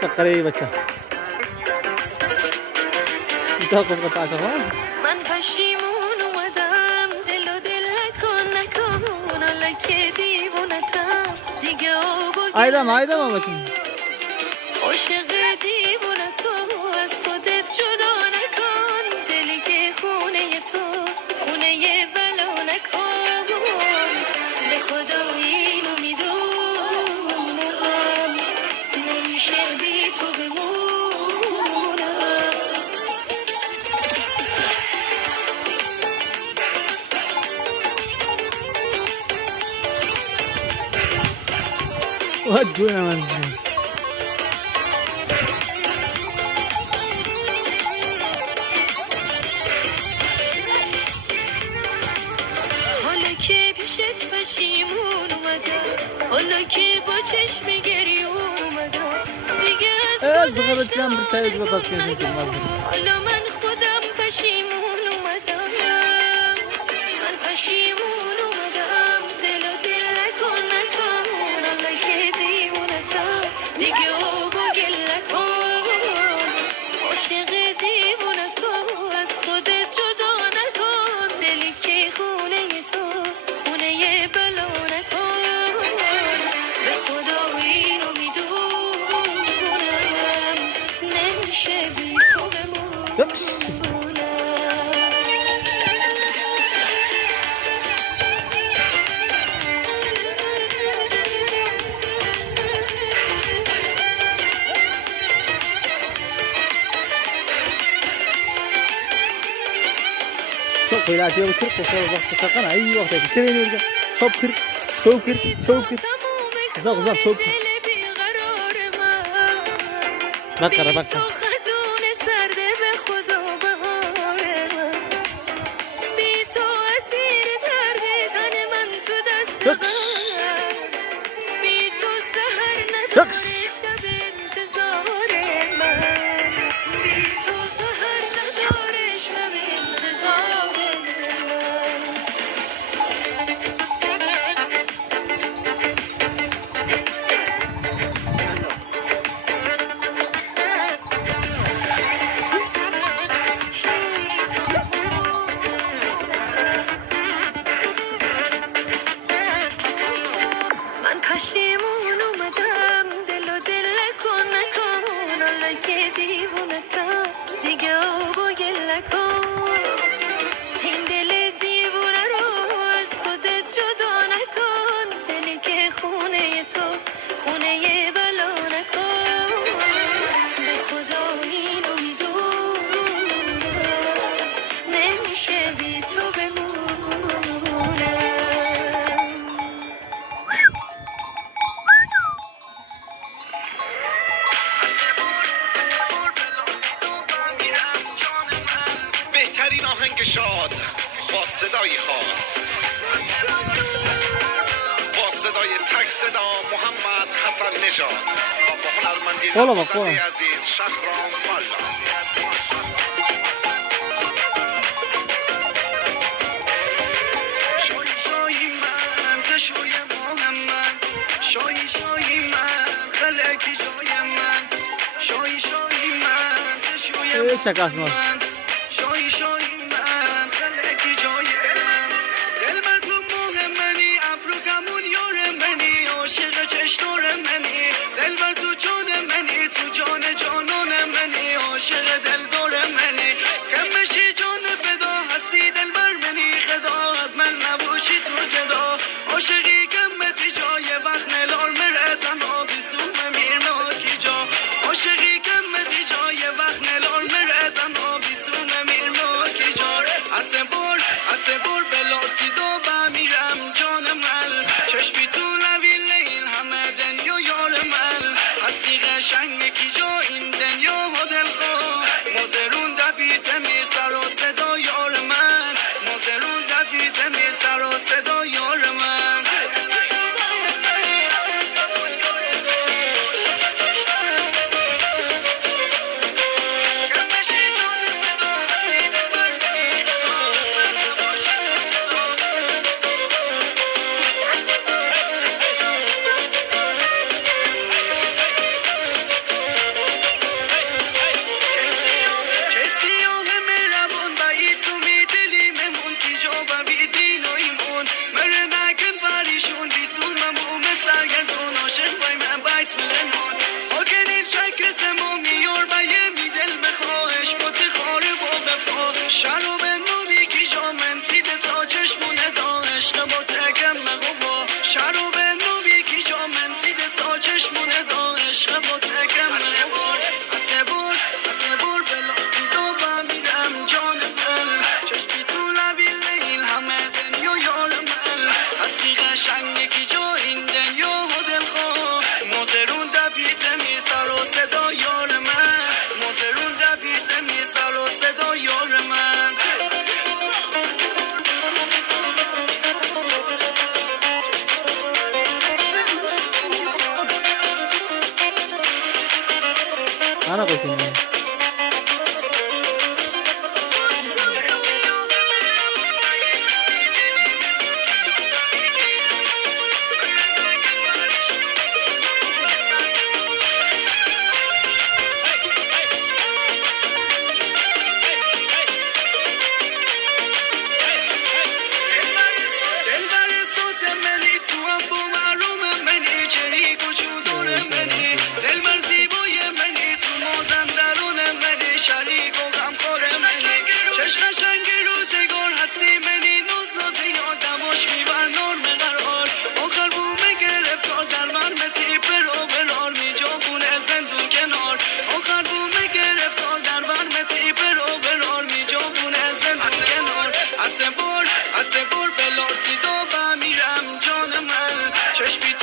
فقره ای بچه تا کن قطعه شخص من پشیمون اومدم دل و دل نکن حالا که دیوونتم دیگه آبو aydan بچه عاشق دیوونه تو از خودت جدا نکن دلی که خونه توست خونه بلا نکن به خدا اینو میدونم نمیشه بی تو بمونم جون من حالا که پیشت پشیمون اومدم حالا که با چشم گریون اومدم دیگه از تو زغرتیم bir tane pas geçmek حالا من خودم پشیمون اومدم من پشیمون اومدم دل و دل نکن حالا که دیوونتم دیگه آب و گل نکن عاشق دیوونه تو از خودت جدا نکن دلی که خونه توست خونه بلا نکن به خدا اینو میدونم نمیشه بی تو بمونم çok eğlenceli bir kırk koşar vakti sakın iyi vakti bitirin orada top kırk uzak top kırk bak kara bak sen Yaks. من پشیمون اومدم دل و دل نکن حالا که دیوونتم دیگه آب و گل نکن این دل دیوونه رو از خودت جدا نکن دلی که خونه توست خونه بلا نکن به خدا اینو میدونم نمیشه بی تو بمونم بهترین آهنگ شاد با صدای خاص با صدای تک صدا محمد حسن نژاد و با هنرمندی بالا نوازنده بالا. عزیز شهرام والا شوی من شوی محمد شوی من خلکی جای من شوی من شوی şakası var. شوی من خلکی جای من دل بر تو موه منی ابرو کمون یار منی عاشق چشتور منی دل بر تو جان منی تو جان جانان منی عاشق دل دور منی کم بشی جان فدا هستی دل بر منی خدا از من نباشی تو جدا عاشقی کمتی جای وقت نلار مرتم آبی تو ممیر ناکی جا عاشقی کمتی جای وقت نلار مرتم آبی نشین چشمی